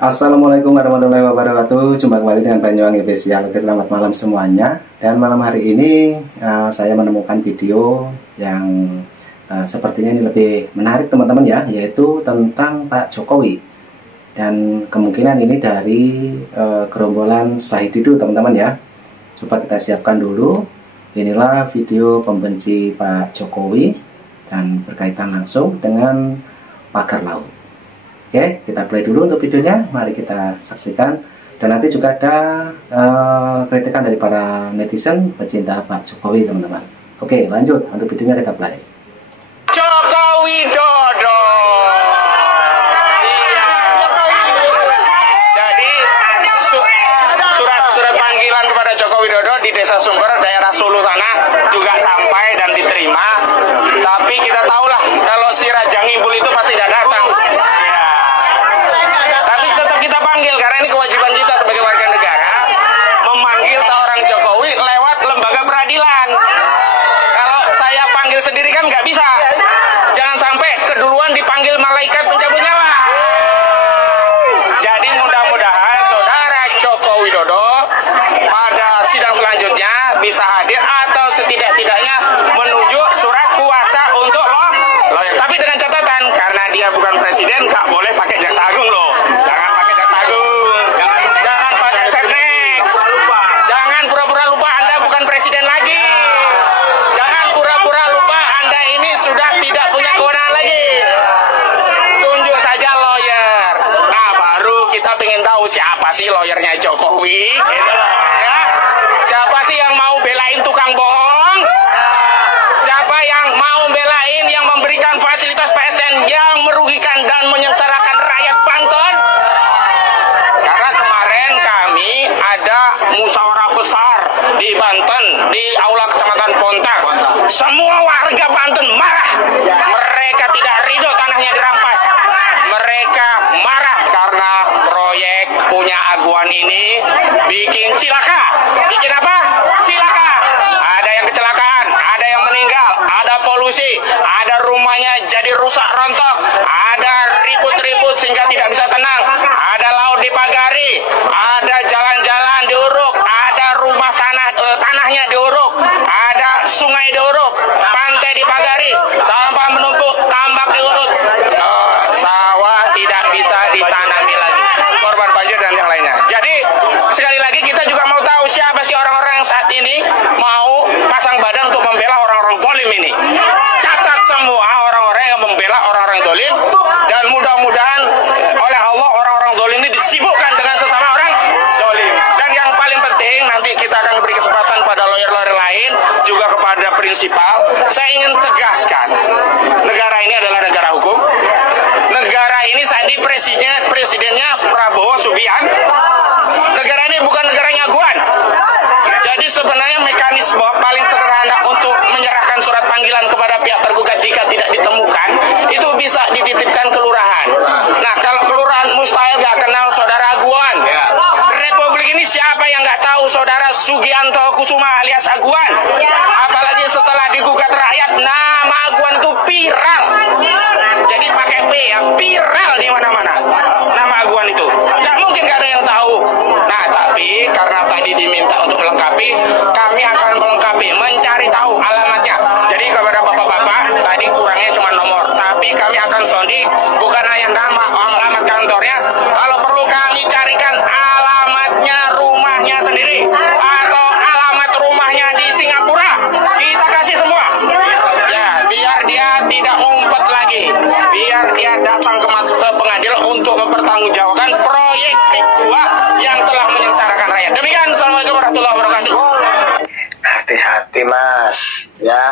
Assalamualaikum warahmatullahi wabarakatuh. Jumpa kembali dengan Banyuwangi Official. Oke, selamat malam semuanya. Dan malam hari ini saya menemukan video yang sepertinya ini lebih menarik teman-teman ya, yaitu tentang Pak Jokowi. Dan kemungkinan ini dari gerombolan Syahid Didu teman-teman ya. Coba kita siapkan dulu. Inilah video pembenci Pak Jokowi dan berkaitan langsung dengan pagar laut. Oke, kita play dulu untuk videonya. Mari kita saksikan. Dan nanti juga ada kritikan dari para netizen pecinta Pak Jokowi, teman-teman. Oke, lanjut untuk videonya, kita play. Jokowi Dodo. Jadi surat panggilan kepada Jokowi Dodo di Desa Sumber, daerah Sulu sana juga sampai dan diterima. Tapi kita tahulah kalau si Raja Ngimpul itu pasti tidak datang. Karena ini kewajiban kita sebagai warga negara memanggil seorang Jokowi lewat lembaga peradilan. Kalau saya panggil sendiri kan nggak bisa. Jangan sampai keduluan dipanggil malaikat pencabut nyawa. Jadi mudah-mudahan saudara Jokowi Dodo pada sidang selanjutnya bisa hadir atau setidak-tidaknya menunjuk surat kuasa untuk lawyer. Tapi dengan catatan, karena dia bukan presiden, nggak boleh pakai jaksa agung loh. Siapa sih lawyernya Jokowi? Gitu loh, ya. Siapa sih yang mau belain tukang bohong? Siapa yang mau belain yang memberikan fasilitas PSN yang merugikan dan menyengsarakan rakyat Banten? Karena kemarin kami ada musyawarah besar di Banten, di Aula Kecamatan Pontang. Semua warga Banten marah. Mereka tidak ridho tanahnya dirampas. Mereka marah karena proyek punya Aguan ini bikin cilaka. Bikin apa? Cilaka. Ada yang kecelakaan, ada yang meninggal, ada polusi, ada rumahnya jadi rusak rontok, ada ribut-ribut sehingga tidak bisa tenang, ada laut dipagari, ada jalan-jalan diuruk, ada rumah tanahnya diuruk, ada sungai diuruk, pantai dipagari, sampah menumpuk, tambak diurut, sawah tidak bisa ditanami lagi, korban banjir dan yang lainnya. Jadi sekali lagi kita juga mau tahu siapa sih orang-orang yang saat ini mau pasang badan untuk membela orang-orang dolim ini. Catat semua orang-orang yang membela orang-orang dolim, dan mudah-mudahan oleh Allah orang-orang dolim ini disibukkan dengan sesama orang dolim. Dan yang paling penting, nanti kita akan beri kesempatan pada lawyer-lawyer lain, juga kepada prinsipal. Saya ingin tegaskan, negara ini adalah negara hukum. Negara ini saat ini presidennya Prabowo Subianto. Negara ini bukan negaranya Aguan. Jadi sebenarnya mekanisme paling sederhana untuk menyerahkan surat panggilan kepada pihak tergugat jika tidak ditemukan, itu bisa dititipkan ke lurahan. Nah, kalau kelurahan mustahil nggak kenal saudara Aguan. Republik ini siapa yang nggak tahu saudara Sugianto Kusuma alias Aguan? Apalagi setelah digugat rakyat, nama Aguan itu viral. Jadi pakai P ya, viral di mana-mana nama Aguan itu. Nggak mungkin nggak ada yang tahu. Nah, tapi karena tadi diminta untuk melengkapi, kami akan melengkapi, mencari tahu alamatnya. Jadi kepada bapak-bapak, tadi kurangnya cuma nomor, tapi kami akan sounding bukan hanya nama, alamat kantornya. Kalau perlu kami carikan alamatnya, rumahnya sendiri, atau alamat rumahnya di Singapura, kita kasih semua. Ya, biar dia tidak ngumpet lagi, biar dia datang ke pengadilan untuk mempertanggungjawabkan proyek PIK 2 yang telah menyengsarakan rakyat. Demikian, Assalamualaikum warahmatullahi wabarakatuh. Hati-hati mas, ya.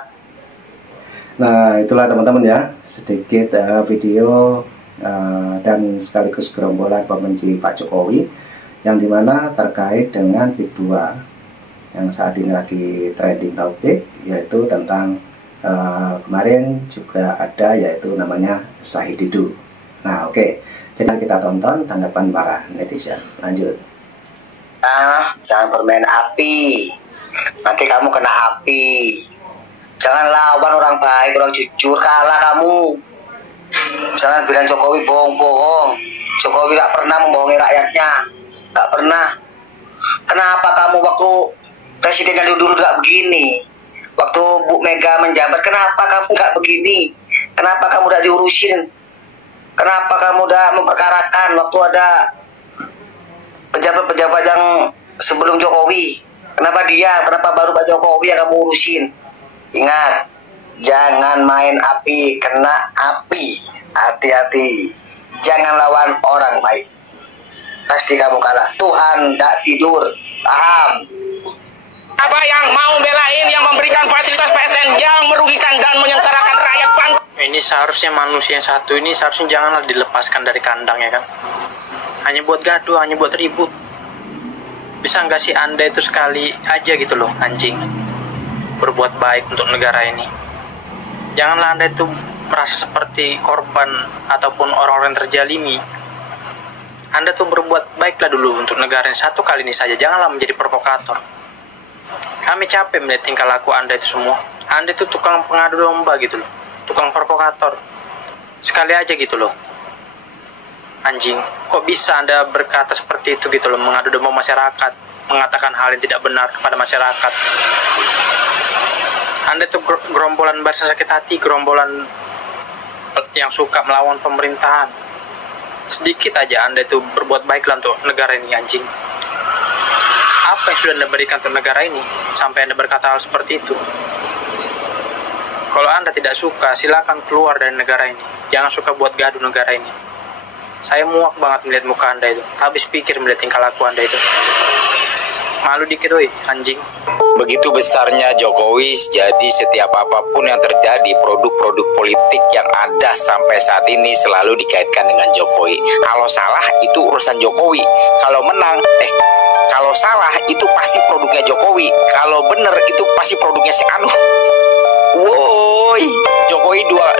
Nah, itulah teman-teman ya, sedikit video dan sekaligus gerombolan pembenci Pak Jokowi yang dimana terkait dengan PIK 2 yang saat ini lagi trending topik, yaitu tentang kemarin juga ada, yaitu namanya Syahid Didu. Nah, oke. Jadi kita tonton tanggapan para netizen. Lanjut. Jangan bermain api, nanti kamu kena api. Jangan lawan orang baik, orang jujur, kalah kamu. Jangan bilang Jokowi bohong-bohong. Jokowi gak pernah membohongi rakyatnya, gak pernah. Kenapa kamu waktu presiden yang dulu gak begini? Waktu Bu Mega menjabat, kenapa kamu gak begini? Kenapa kamu udah diurusin? Kenapa kamu udah memperkarakan waktu ada pejabat-pejabat yang sebelum Jokowi? Kenapa dia? Kenapa baru Pak Jokowi yang kamu urusin? Ingat, jangan main api, kena api. Hati-hati. Jangan lawan orang baik. Pasti kamu kalah. Tuhan tidak tidur. Paham? Apa yang mau belain yang memberikan fasilitas PSN yang merugikan dan menyengsarakan rakyat bang? Ini seharusnya manusia yang satu ini seharusnya janganlah dilepaskan dari kandang, ya kan? Hanya buat gaduh, hanya buat ribut. Bisa nggak sih Anda itu sekali aja gitu loh, anjing, berbuat baik untuk negara ini? Janganlah Anda itu merasa seperti korban ataupun orang-orang yang terjalimi. Anda tuh berbuat baiklah dulu untuk negara ini satu kali ini saja. Janganlah menjadi provokator. Kami capek melihat tingkah laku Anda itu semua. Anda itu tukang pengadu domba gitu loh, tukang provokator. Sekali aja gitu loh, anjing. Kok bisa Anda berkata seperti itu gitu loh, mengadu domba masyarakat, mengatakan hal yang tidak benar kepada masyarakat. Anda itu gerombolan barisan sakit hati, gerombolan yang suka melawan pemerintahan. Sedikit aja Anda itu berbuat baiklah untuk negara ini, anjing. Apa yang sudah Anda berikan untuk negara ini sampai Anda berkata hal seperti itu? Kalau Anda tidak suka, silakan keluar dari negara ini. Jangan suka buat gaduh negara ini. Saya muak banget melihat muka Anda itu. Habis pikir melihat tingkah laku Anda itu. Malu dikit woi, anjing. Begitu besarnya Jokowi, jadi setiap apapun yang terjadi, produk-produk politik yang ada sampai saat ini selalu dikaitkan dengan Jokowi. Kalau salah itu urusan Jokowi. Kalau menang, kalau salah itu pasti produknya Jokowi. Kalau bener itu pasti produknya si Anu. Woi, Jokowi dua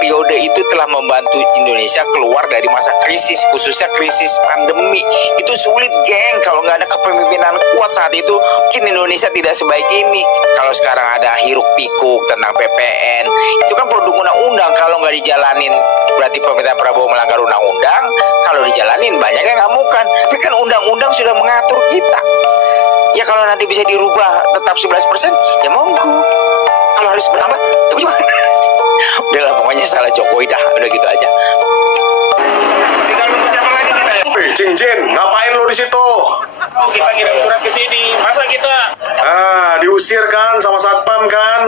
periode itu telah membantu Indonesia keluar dari masa krisis, khususnya krisis pandemi. Itu sulit, geng. Kalau nggak ada kepemimpinan kuat saat itu, mungkin Indonesia tidak sebaik ini. Kalau sekarang ada hiruk pikuk tentang PPN, itu kan produk undang-undang. Kalau nggak dijalanin, berarti pemerintah Prabowo melanggar undang-undang. Kalau dijalanin, banyak yang nggak mau kan. Tapi kan undang-undang sudah mengatur kita. Ya kalau nanti bisa dirubah tetap 11%, ya monggo. Kalau harus berambah, ya juga. Udahlah, pokoknya salah Jokowi dah. Udah gitu aja. Tinggal nunggu siapa lagi kita ya? Wih, Cincin, ngapain lo di situ? Oh, kita ngirim surat ke sini. Masa kita? Diusir kan sama satpam kan?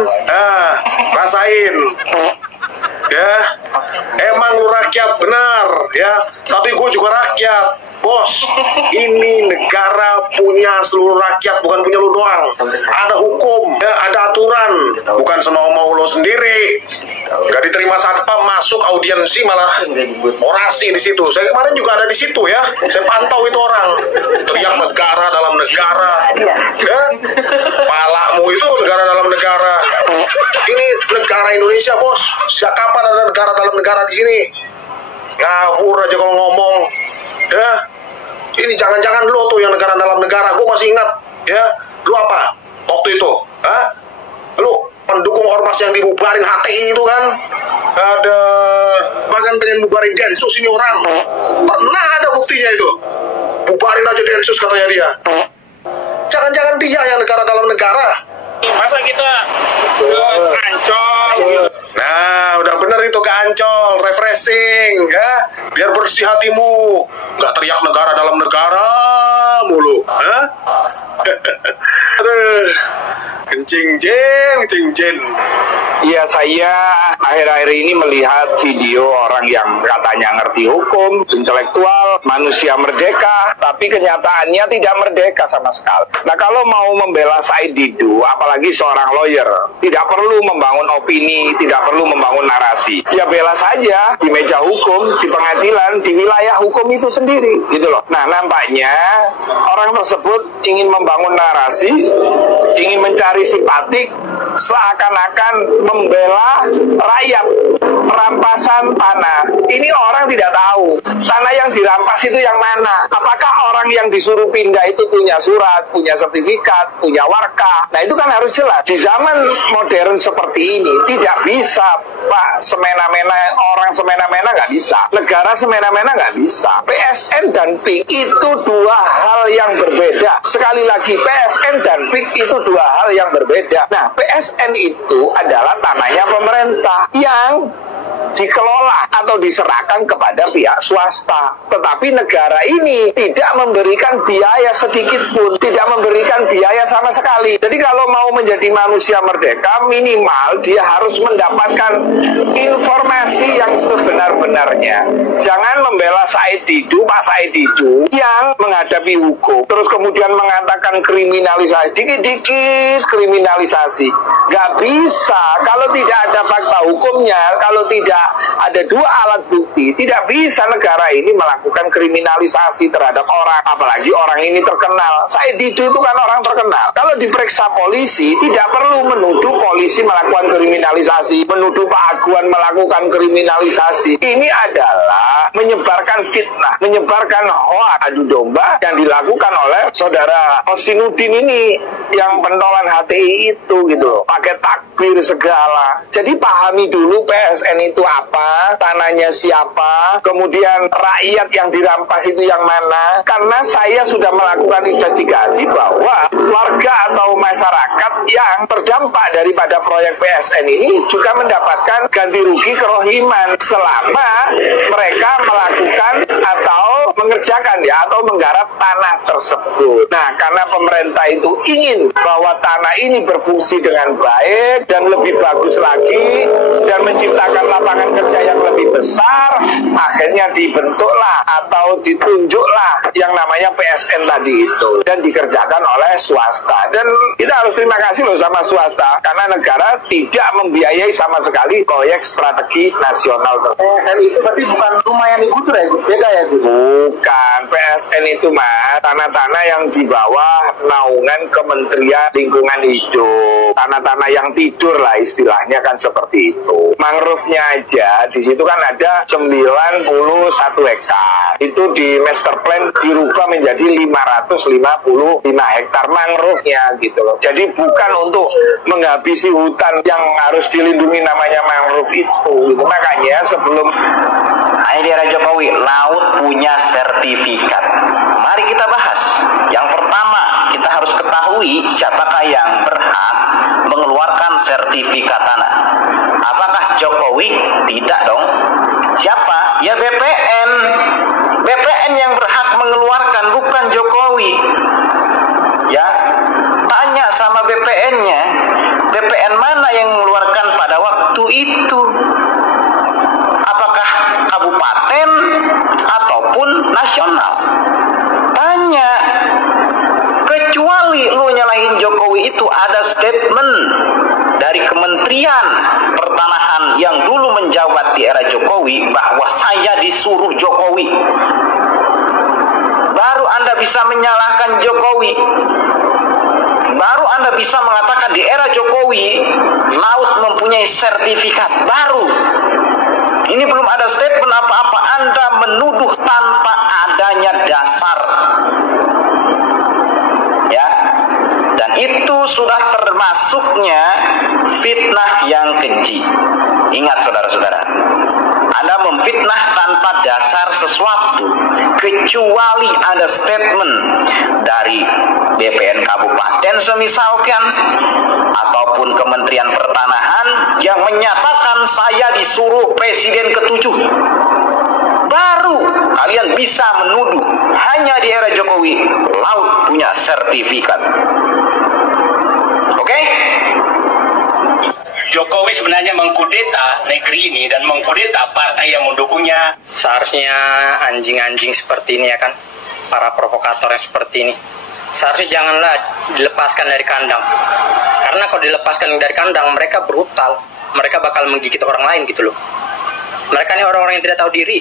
Rasain. Ya, emang lu rakyat benar, ya. Tapi gue juga rakyat. Bos, ini negara punya seluruh rakyat, bukan punya lu doang. Ada hukum, ya, ada aturan, bukan semau-mau lo sendiri. Gak diterima satpam masuk audiensi malah orasi di situ. Saya kemarin juga ada di situ ya. Saya pantau itu orang teriak negara dalam negara. Ya, palakmu itu negara dalam negara. Ini negara Indonesia, bos. Sejak kapan ada negara dalam negara di sini? Ngawur aja kalau ngomong. Ya, ini jangan-jangan lo tuh yang negara dalam negara. Gue masih ingat, ya, lo apa waktu itu? Lo pendukung ormas yang dibubarin HTI itu kan? Ada bahkan pengen bubarin Densus ini orang. Pernah ada buktinya itu. Bubarin aja Densus katanya dia. Jangan-jangan dia yang negara dalam negara. Masa kita Ancol gitu. Nah, udah bener itu ke Ancol, refreshing, ya, biar bersih hatimu, nggak teriak negara dalam negara mulu, aduh, kencing-cing. Iya, saya akhir-akhir ini melihat video orang yang katanya ngerti hukum, intelektual, manusia merdeka, tapi kenyataannya tidak merdeka sama sekali. Nah, kalau mau membela Said Didu, apalagi seorang lawyer, tidak perlu membangun opini, tidak perlu membangun narasi. Ya bela saja di meja hukum, di pengadilan, di wilayah hukum itu sendiri, gitu loh. Nah, nampaknya orang tersebut ingin membangun narasi, ingin mencari simpatik, seakan-akan membela rakyat. Perampasan tanah, ini orang tidak tahu tanah yang dirampas itu yang mana. Apakah orang yang disuruh pindah itu punya surat, punya sertifikat, punya warkah? Nah itu kan harus jelas. Di zaman modern seperti ini tidak bisa Pak semena-mena, orang semena-mena nggak bisa, negara semena-mena nggak bisa. PSN dan PIK itu dua hal yang berbeda. Sekali lagi, PSN dan PIK itu dua hal yang berbeda. Nah, PSN itu adalah tanahnya pemerintah yang dikelola atau diserahkan kepada pihak swasta. Tetapi negara ini tidak memberikan biaya sedikit pun, tidak memberikan biaya sama sekali. Jadi kalau mau menjadi manusia merdeka, minimal dia harus mendapatkan informasi yang sebenar-benarnya. Jangan membela Said Didu, Pak Said Didu yang menghadapi hukum, terus kemudian mengatakan kriminalisasi, dikit-dikit kriminalisasi. Gak bisa, kalau tidak ada fakta hukumnya, kalau tidak ada dua alat bukti, tidak bisa negara ini melakukan kriminalisasi terhadap orang, apalagi orang ini terkenal. Said Didu itu kan orang terkenal. Kalau diperiksa polisi, tidak perlu menuduh polisi melakukan kriminalisasi, menuduh Pak Aguan melakukan kriminalisasi. Ini adalah menyebarkan fitnah, menyebarkan hoak, adu domba yang dilakukan oleh saudara Osinudin ini, yang pentolan HTI itu gitu, pakai takbir segala. Jadi pahami dulu PSN itu apa, tanahnya siapa, kemudian rakyat yang dirampas itu yang mana. Karena saya sudah melakukan investigasi bahwa warga atau masyarakat yang terdampak daripada proyek PSN ini juga mendapatkan ganti rugi kerohiman selama mereka melakukan atau mengerjakan atau menggarap tanah tersebut. Nah, karena pemerintah itu ingin bahwa tanah ini berfungsi dengan baik dan lebih bagus lagi dan menciptakan lapangan kerja yang lebih besar, akhirnya dibentuklah atau ditunjuklah yang namanya PSN tadi itu dan dikerjakan oleh swasta. Dan kita harus terima kasih loh sama swasta karena negara tidak membiayai sama sekali proyek strategi nasional tersebut. PSN itu berarti bukan rumah yang digusur ya, Gus? Beda ya, Gus? Bukan, PSN itu mah tanah-tanah yang di bawah naungan Kementerian Lingkungan Hidup, tanah-tanah yang tidur lah istilahnya kan seperti itu. Mangrove-nya aja di situ kan ada 91 hektar. Itu di master plan dirubah menjadi 555 hektar mangrove-nya gitu loh. Jadi bukan untuk menghabisi hutan yang harus dilindungi namanya mangrove itu gitu. Makanya sebelum di era Jokowi, laut punya sertifikat. Mari kita bahas. Yang pertama, kita harus ketahui siapakah yang berhak mengeluarkan sertifikat tanah. Apakah Jokowi? Tidak dong. Siapa? Ya BPN. BPN yang berhak mengeluarkan, bukan Jokowi. Ya, tanya sama BPN-nya. BPN mana yang mengeluarkan pada waktu itu? Apakah kabupaten ataupun nasional? Tanya. Kecuali lu nyalahin Jokowi itu ada statement dari Kementerian Pertanahan yang dulu menjabat di era Jokowi bahwa saya disuruh Jokowi. Baru Anda bisa menyalahkan Jokowi. Baru Anda bisa mengatakan di era Jokowi laut mempunyai sertifikat baru. Ini belum ada statement apa-apa. Anda menuduh tanpa adanya dasar. Ya. Dan itu sudah termasuknya fitnah yang keji. Ingat saudara-saudara, Anda memfitnah tanpa dasar sesuatu, kecuali ada statement dari BPN Kabupaten semisalkan, ataupun Kementerian Pertanahan yang menyatakan saya disuruh Presiden ke-7. Baru kalian bisa menuduh. Hanya di era Jokowi laut punya sertifikat. Oke? Jokowi sebenarnya mengkudeta negeri ini dan mengkudeta partai yang mendukungnya. Seharusnya anjing-anjing seperti ini ya kan, para provokator yang seperti ini, seharusnya janganlah dilepaskan dari kandang. Karena kalau dilepaskan dari kandang, mereka brutal. Mereka bakal menggigit orang lain gitu loh. Mereka ini orang-orang yang tidak tahu diri,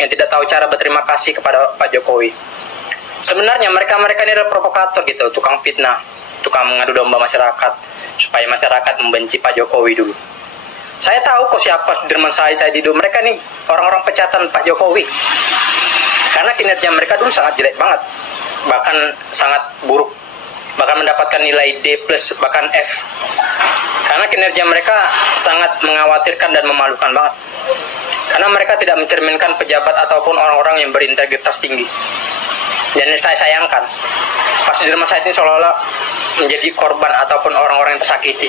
yang tidak tahu cara berterima kasih kepada Pak Jokowi. Sebenarnya mereka ini adalah provokator gitu, tukang fitnah, tukang mengadu domba masyarakat. supaya masyarakat membenci Pak Jokowi dulu. Saya tahu kok siapa Sudirman Said, Dido. Mereka nih orang-orang pecatan Pak Jokowi. Karena kinerja mereka dulu sangat jelek banget. Bahkan sangat buruk. Bahkan mendapatkan nilai D+, bahkan F. Karena kinerja mereka sangat mengkhawatirkan dan memalukan banget. Karena mereka tidak mencerminkan pejabat ataupun orang-orang yang berintegritas tinggi. Dan saya sayangkan, Pak Sudirman Said ini seolah-olah menjadi korban ataupun orang-orang yang tersakiti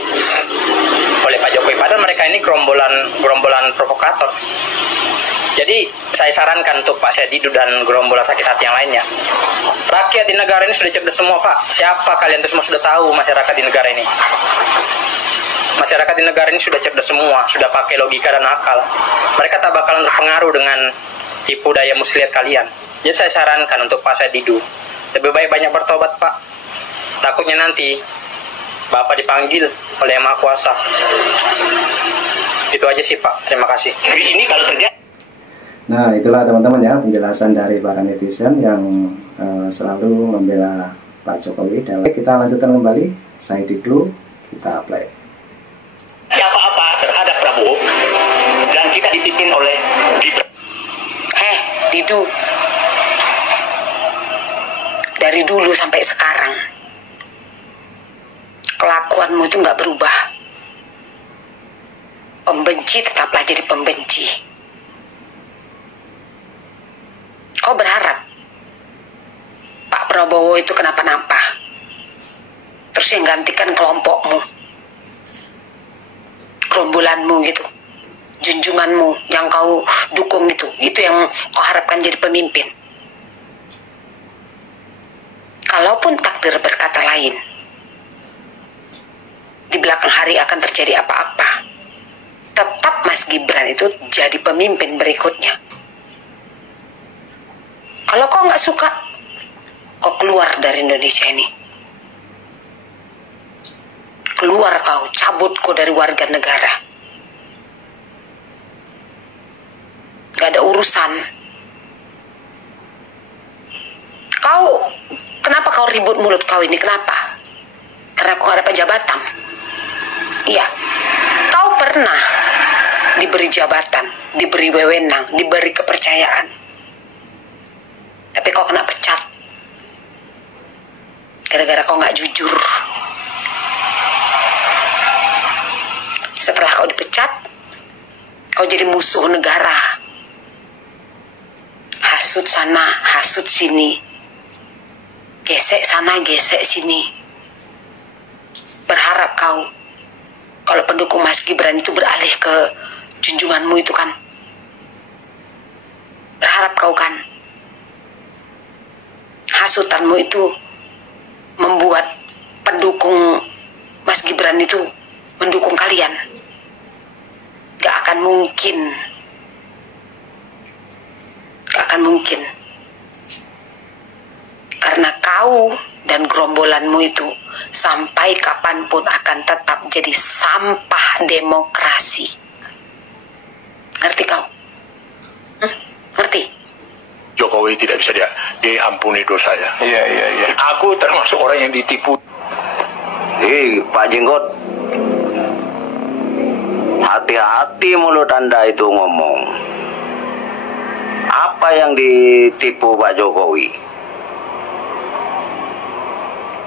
oleh Pak Jokowi. Padahal mereka ini gerombolan provokator. Jadi saya sarankan untuk Pak Sedidu dan gerombolan sakit hati yang lainnya. Rakyat di negara ini sudah cerdas semua, Pak. Siapa kalian itu semua sudah tahu masyarakat di negara ini. Masyarakat di negara ini sudah cerdas semua, sudah pakai logika dan akal. Mereka tak bakalan terpengaruh dengan tipu daya muslihat kalian. Jadi saya sarankan untuk Pak Sedidu, lebih baik banyak bertobat, Pak. Takutnya nanti Bapak dipanggil oleh Yang Maha Kuasa. Itu aja sih, Pak. Terima kasih. Ini kalau terjadi. Nah, itulah teman-teman ya penjelasan dari para netizen yang selalu membela Pak Jokowi. Dan kita lanjutkan kembali. Saya Didu, kita play. Apa-apa terhadap Prabowo dan kita dipimpin oleh Gibran. Didu, dari dulu sampai sekarang kelakuanmu itu nggak berubah. Pembenci tetaplah jadi pembenci. Kau berharap Pak Prabowo itu kenapa-napa, terus yang gantikan kelompokmu, gerombolanmu gitu, junjunganmu yang kau dukung itu yang kau harapkan jadi pemimpin. Kalaupun takdir berkata lain, di belakang hari akan terjadi apa-apa, tetap Mas Gibran itu jadi pemimpin berikutnya. Kalau kau nggak suka, kau keluar dari Indonesia ini. Keluar kau, cabut kau dari warga negara. Gak ada urusan. Kenapa kau ribut mulut kau ini? Kenapa? Karena kau gak dapat jabatan. Iya, kau pernah diberi jabatan, diberi wewenang, diberi kepercayaan. Tapi kau kena pecat. Gara-gara kau gak jujur. Setelah kau dipecat, kau jadi musuh negara. Hasut sana, hasut sini. Gesek sana, gesek sini. Berharap kau, kalau pendukung Mas Gibran itu beralih ke junjunganmu itu kan. Berharap kau kan. Hasutanmu itu membuat pendukung Mas Gibran itu mendukung kalian. Gak akan mungkin. Gak akan mungkin. Karena kau dan gerombolanmu itu sampai kapanpun akan tetap jadi sampah demokrasi. Ngerti kau? Ngerti? Jokowi tidak bisa diampuni dosanya. Iya. Aku termasuk orang yang ditipu. Pak Jenggot, hati-hati mulut Anda itu ngomong. Apa yang ditipu Pak Jokowi?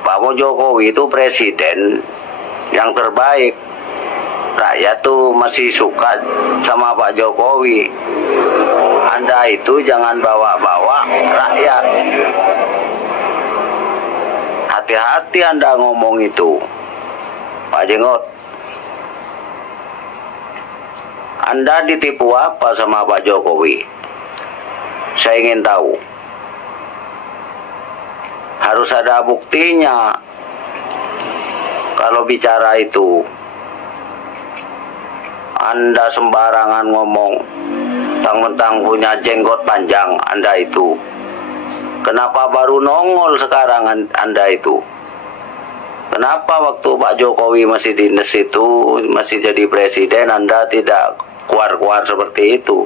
Pak Jokowi itu presiden yang terbaik. Rakyat tuh masih suka sama Pak Jokowi. Anda itu jangan bawa-bawa rakyat. Hati-hati Anda ngomong itu, Pak Jenggot. Anda ditipu apa sama Pak Jokowi? Saya ingin tahu. Harus ada buktinya. Kalau bicara itu, Anda sembarangan ngomong. Mentang-mentang punya jenggot panjang Anda itu. Kenapa baru nongol sekarang Anda itu? Kenapa waktu Pak Jokowi masih dinas itu, masih jadi presiden, Anda tidak keluar-keluar seperti itu?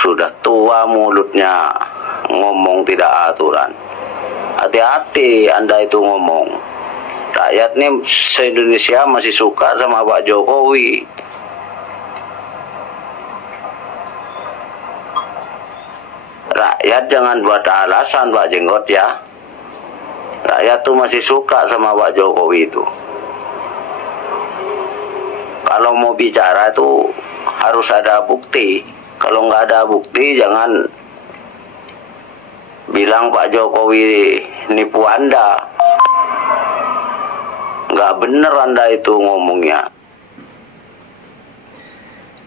Sudah tua mulutnya, ngomong tidak aturan. Hati-hati Anda itu ngomong. Rakyat nih se-Indonesia masih suka sama Pak Jokowi. Rakyat jangan buat alasan Pak Jenggot ya. Rakyat tuh masih suka sama Pak Jokowi itu. Kalau mau bicara itu harus ada bukti. Kalau nggak ada bukti jangan bilang Pak Jokowi nipu Anda. Nggak bener Anda itu ngomongnya.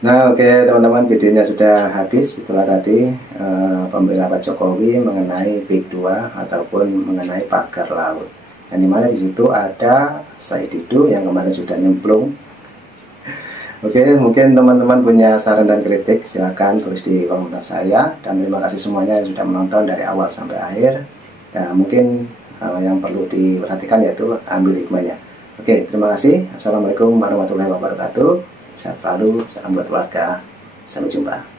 Nah oke teman-teman, videonya sudah habis. Itulah tadi pembela Pak Jokowi mengenai Big 2 ataupun mengenai pagar laut. Yang dimana di situ ada Said Didu yang kemarin sudah nyemplung. Oke, mungkin teman-teman punya saran dan kritik, silahkan tulis di komentar saya. Dan terima kasih semuanya yang sudah menonton dari awal sampai akhir. Nah, mungkin yang perlu diperhatikan yaitu ambil hikmahnya. Oke, terima kasih. Assalamualaikum warahmatullahi wabarakatuh. Sehat selalu, salam buat keluarga. Sampai jumpa.